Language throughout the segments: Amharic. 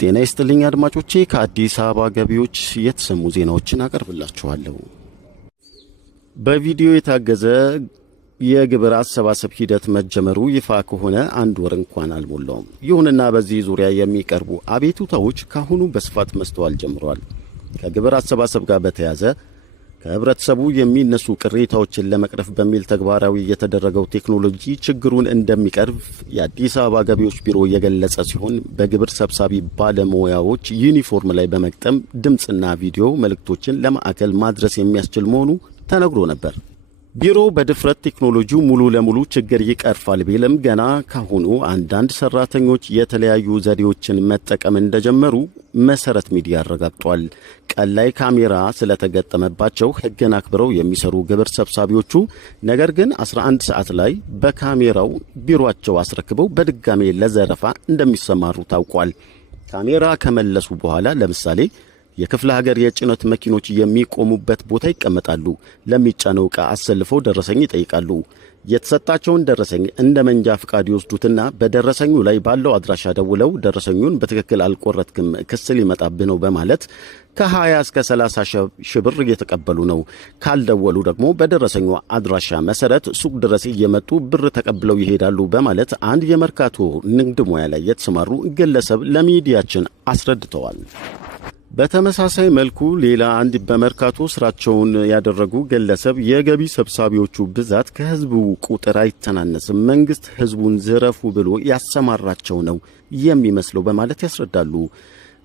ጤና ይስጥልኝ አድማጮቼ፣ ከአዲስ አበባ ገቢዎች የተሰሙ ዜናዎችን አቀርብላችኋለሁ። በቪዲዮ የታገዘ የግብር አሰባሰብ ሂደት መጀመሩ ይፋ ከሆነ አንድ ወር እንኳን አልሞላውም። ይሁንና በዚህ ዙሪያ የሚቀርቡ አቤቱታዎች ካሁኑ በስፋት መስተዋል ጀምረዋል። ከግብር አሰባሰብ ጋር በተያያዘ ከህብረተሰቡ የሚነሱ ቅሬታዎችን ለመቅረፍ በሚል ተግባራዊ የተደረገው ቴክኖሎጂ ችግሩን እንደሚቀርፍ የአዲስ አበባ ገቢዎች ቢሮ የገለጸ ሲሆን በግብር ሰብሳቢ ባለሙያዎች ዩኒፎርም ላይ በመግጠም ድምፅና ቪዲዮ መልእክቶችን ለማዕከል ማድረስ የሚያስችል መሆኑ ተነግሮ ነበር። ቢሮው በድፍረት ቴክኖሎጂው ሙሉ ለሙሉ ችግር ይቀርፋል ቢልም ገና ካሁኑ አንዳንድ ሰራተኞች የተለያዩ ዘዴዎችን መጠቀም እንደጀመሩ መሰረት ሚዲያ አረጋግጧል። ቀን ላይ ካሜራ ስለተገጠመባቸው ሕግን አክብረው የሚሰሩ ግብር ሰብሳቢዎቹ ነገር ግን 11 ሰዓት ላይ በካሜራው ቢሮአቸው አስረክበው በድጋሜ ለዘረፋ እንደሚሰማሩ ታውቋል። ካሜራ ከመለሱ በኋላ ለምሳሌ የክፍለ ሀገር የጭነት መኪኖች የሚቆሙበት ቦታ ይቀመጣሉ። ለሚጫነው ዕቃ አሰልፈው ደረሰኝ ይጠይቃሉ። የተሰጣቸውን ደረሰኝ እንደ መንጃ ፍቃድ ይወስዱትና በደረሰኙ ላይ ባለው አድራሻ ደውለው ደረሰኙን በትክክል አልቆረጥክም፣ ክስ ሊመጣብህ ነው በማለት ከ20 እስከ 30 ሺህ ብር እየተቀበሉ ነው። ካልደወሉ ደግሞ በደረሰኙ አድራሻ መሰረት ሱቅ ድረስ እየመጡ ብር ተቀብለው ይሄዳሉ በማለት አንድ የመርካቶ ንግድ ሙያ ላይ የተሰማሩ ግለሰብ ለሚዲያችን አስረድተዋል። በተመሳሳይ መልኩ ሌላ አንድ በመርካቶ ስራቸውን ያደረጉ ግለሰብ የገቢ ሰብሳቢዎቹ ብዛት ከህዝቡ ቁጥር አይተናነስም፣ መንግስት ህዝቡን ዝረፉ ብሎ ያሰማራቸው ነው የሚመስለው በማለት ያስረዳሉ።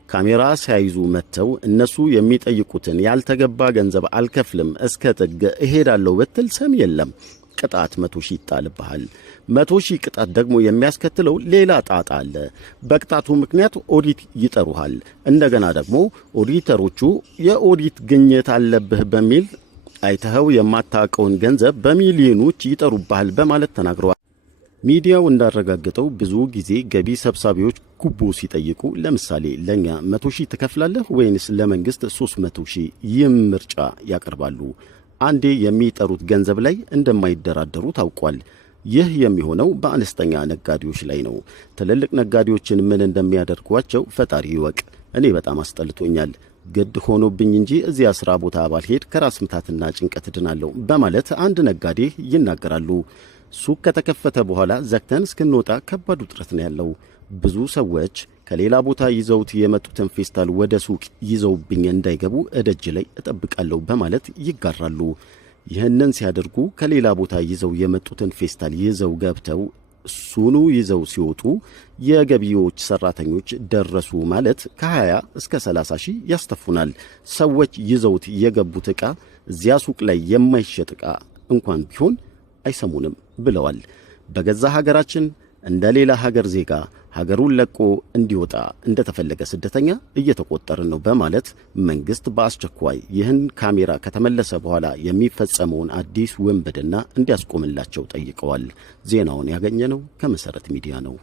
ካሜራ ሳይዙ መጥተው እነሱ የሚጠይቁትን ያልተገባ ገንዘብ አልከፍልም እስከ ጥግ እሄዳለሁ ብትል ሰም የለም፣ ቅጣት 100 ሺህ ይጣልብሃል። 100 ሺህ ቅጣት ደግሞ የሚያስከትለው ሌላ ጣጣ አለ። በቅጣቱ ምክንያት ኦዲት ይጠሩሃል። እንደገና ደግሞ ኦዲተሮቹ የኦዲት ግኝት አለብህ በሚል አይተኸው የማታውቀውን ገንዘብ በሚሊዮኖች ይጠሩብሃል በማለት ተናግረዋል። ሚዲያው እንዳረጋገጠው ብዙ ጊዜ ገቢ ሰብሳቢዎች ጉቦ ሲጠይቁ ለምሳሌ ለኛ 100 ሺህ ትከፍላለህ ወይንስ ለመንግስት 300 ሺህ ይህም ምርጫ ያቀርባሉ። አንዴ የሚጠሩት ገንዘብ ላይ እንደማይደራደሩ ታውቋል። ይህ የሚሆነው በአነስተኛ ነጋዴዎች ላይ ነው። ትልልቅ ነጋዴዎችን ምን እንደሚያደርጓቸው ፈጣሪ ይወቅ። እኔ በጣም አስጠልቶኛል። ግድ ሆኖብኝ እንጂ እዚያ ስራ ቦታ ባልሄድ ከራስ ምታትና ጭንቀት ድናለሁ በማለት አንድ ነጋዴ ይናገራሉ። ሱቅ ከተከፈተ በኋላ ዘግተን እስክንወጣ ከባድ ውጥረት ነው ያለው። ብዙ ሰዎች ከሌላ ቦታ ይዘውት የመጡትን ፌስታል ወደ ሱቅ ይዘውብኝ እንዳይገቡ እደጅ ላይ እጠብቃለሁ በማለት ይጋራሉ። ይህንን ሲያደርጉ ከሌላ ቦታ ይዘው የመጡትን ፌስታል ይዘው ገብተው ሱኑ ይዘው ሲወጡ የገቢዎች ሰራተኞች ደረሱ ማለት ከ20 እስከ 30 ሺህ ያስተፉናል። ሰዎች ይዘውት የገቡት ዕቃ እዚያ ሱቅ ላይ የማይሸጥ ዕቃ እንኳን ቢሆን አይሰሙንም ብለዋል። በገዛ ሀገራችን እንደ ሌላ ሀገር ዜጋ ሀገሩን ለቆ እንዲወጣ እንደተፈለገ ስደተኛ እየተቆጠርን ነው በማለት መንግስት በአስቸኳይ ይህን ካሜራ ከተመለሰ በኋላ የሚፈጸመውን አዲስ ውንብድና እንዲያስቆምላቸው ጠይቀዋል። ዜናውን ያገኘነው ከመሰረት ሚዲያ ነው።